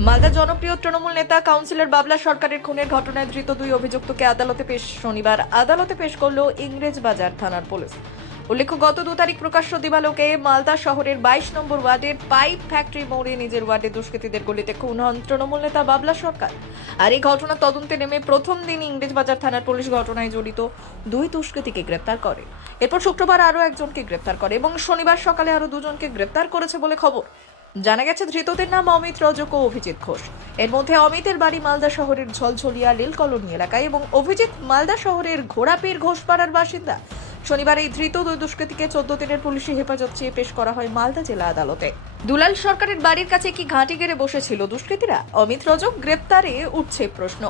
মালদা জনপ্রিয় তৃণমূল নেতা কাউন্সিলর বাবলা সরকারের খুনের ঘটনায় ধৃত দুই অভিযুক্তকে আদালতে পেশ শনিবার আদালতে পেশ করল ইংরেজবাজার থানার পুলিশ। উল্লেখ্য, গত 2 তারিখ প্রকাশ্য দিবালোকে মালদা শহরের 22 নম্বর ওয়ার্ডের পাইপ ফ্যাক্টরি মোড়ে নিজের ওয়ার্ডে দুষ্কৃতীদের গুলিতে খুন হন তৃণমূল নেতা বাবলা সরকার। আর এই ঘটনা তদন্তে নেমে প্রথম দিন ইংরেজবাজার থানার পুলিশ ঘটনায় জড়িত দুই দুষ্কৃতীকে গ্রেপ্তার করে। এরপর শুক্রবার আরও একজনকে গ্রেপ্তার করে এবং শনিবার সকালে আরও দুজনকে গ্রেপ্তার করেছে বলে খবর। জানা গেছে, ধৃতদের নাম অমিত রজক ও অভিজিৎ ঘোষ। এর মধ্যে অমিতের বাড়ি মালদা শহরের ঝলঝলিয়া রেল কলোনি এলাকায় এবং অভিজিৎ মালদা শহরের ঘোড়াপীর ঘোষপাড়ার বাসিন্দা। শনিবার এই ধৃত দুই দুষ্কৃতীকে 14 দিনের পুলিশি হেফাজত চেয়ে পেশ করা হয় মালদা জেলা আদালতে। দুলাল সরকারের বাড়ির কাছে কি ঘাঁটি গেড়ে বসেছিল দুষ্কৃতীরা? অমিত রজক গ্রেপ্তারে উঠছে প্রশ্ন।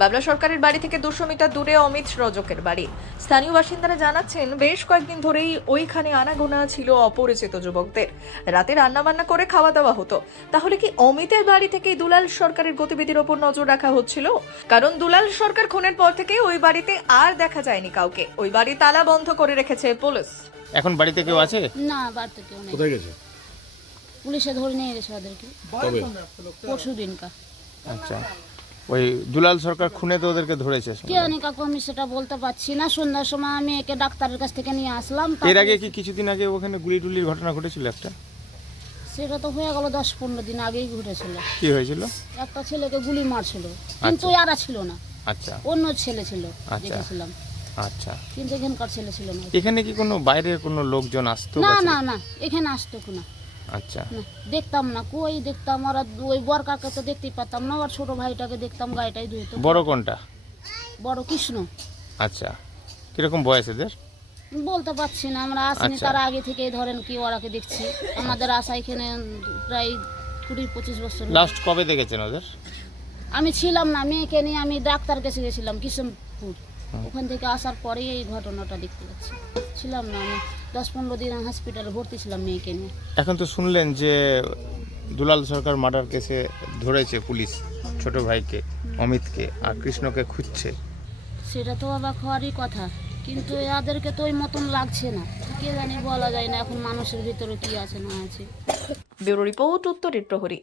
বাবলা সরকারের বাড়ি থেকে 200 মিটার দূরে অমিত রজকের বাড়ি। স্থানীয় বাসিন্দারা জানাচ্ছেন, বেশ কয়েকদিন ধরেই ওইখানে আনাগোনা ছিল অপরিচিত যুবকদের। রাতে রান্নাবান্না করে খাওয়া দাওয়া হতো। তাহলে কি অমিতের বাড়ি থেকেই দুলাল সরকারের গতিবিধির ওপর নজর রাখা হচ্ছিল? কারণ দুলাল সরকার খুনের পর থেকে ওই বাড়িতে আর দেখা যায়নি কাউকে। ওই বাড়ি তালা বন্ধ করে রেখেছে পুলিশ। এখন বাড়িতে কেউ আছে? না, বাড়িতে কেউ নেই। কোথায় গেছে? পুলিশে ধরে নিয়ে গেছে ওদেরকে কবে? পরশু দিনকা। আচ্ছা, ওই দুলাল সরকার খুনে তো ওদেরকে ধরেছে। কে জানি কাকু, আমি সেটা বলতে পারছি না। সন্ধ্যার সময় আমি একে ডাক্তারের কাছ থেকে নিয়ে আসলাম। এর আগে কি কিছুদিন আগে ওখানে গুলি টুলির ঘটনা ঘটেছিল একটা? সেটা তো হয়ে গেল 10-15 দিন আগেই ঘটেছিল। কি হয়েছিল? একটা ছেলেকে গুলি মারছিল, কিন্তু এরা ছিল না, আচ্ছা অন্য ছেলে ছিল, আচ্ছা। দেখেছিলাম। আচ্ছা, কিন্তু এখানকার ছেলে ছিল না। এখানে কি কোনো বাইরের কোনো লোকজন আসতো? না কাছে? না না, এখানে আসতো না। আচ্ছা, না, দেখতাম না, কই দেখতাম। ওরা ওই বর কাকে তো দেখতেই পারতাম না। ওর ছোট ভাইটাকে দেখতাম, গায়েটাই ধুইতো। বড় কোনটা? বড় কৃষ্ণ। আচ্ছা, কিরকম বয়স এদের? বলতে পারছি না, আমরা আসিনি। আচ্ছা। তার আগে থেকেই ধরেন কি ওরাকে দেখছি। আমাদের আশা এখানে প্রায় 20-25 বছর হলো। লাস্ট কবে দেখেছেন ওদের? আমি ছিলাম না, মেয়েকে নিয়ে আমি ডাক্তার কাছে গেছিলাম কিশোরপুর। ওখান থেকে আসার পরেই এই ঘটনাটা দেখতে পাচ্ছি। ছিলাম না, আমি 10-15 দিন হসপিটালে ভর্তি ছিলাম মেয়েকে নিয়ে। এখন তো শুনলেন যে দুলাল সরকার মার্ডার কেসে ধরেছে পুলিশ ছোট ভাইকে অমিতকে, আর কৃষ্ণকে খুঁজছে। সেটা তো অবাক হওয়ারই কথা, কিন্তু এদেরকে তো ওই মতন লাগছে না। কে জানি, বলা যায় না এখন মানুষের ভিতরে কি আছে না আছে। ব্যুরো রিপোর্ট, উত্তরের প্রহরী।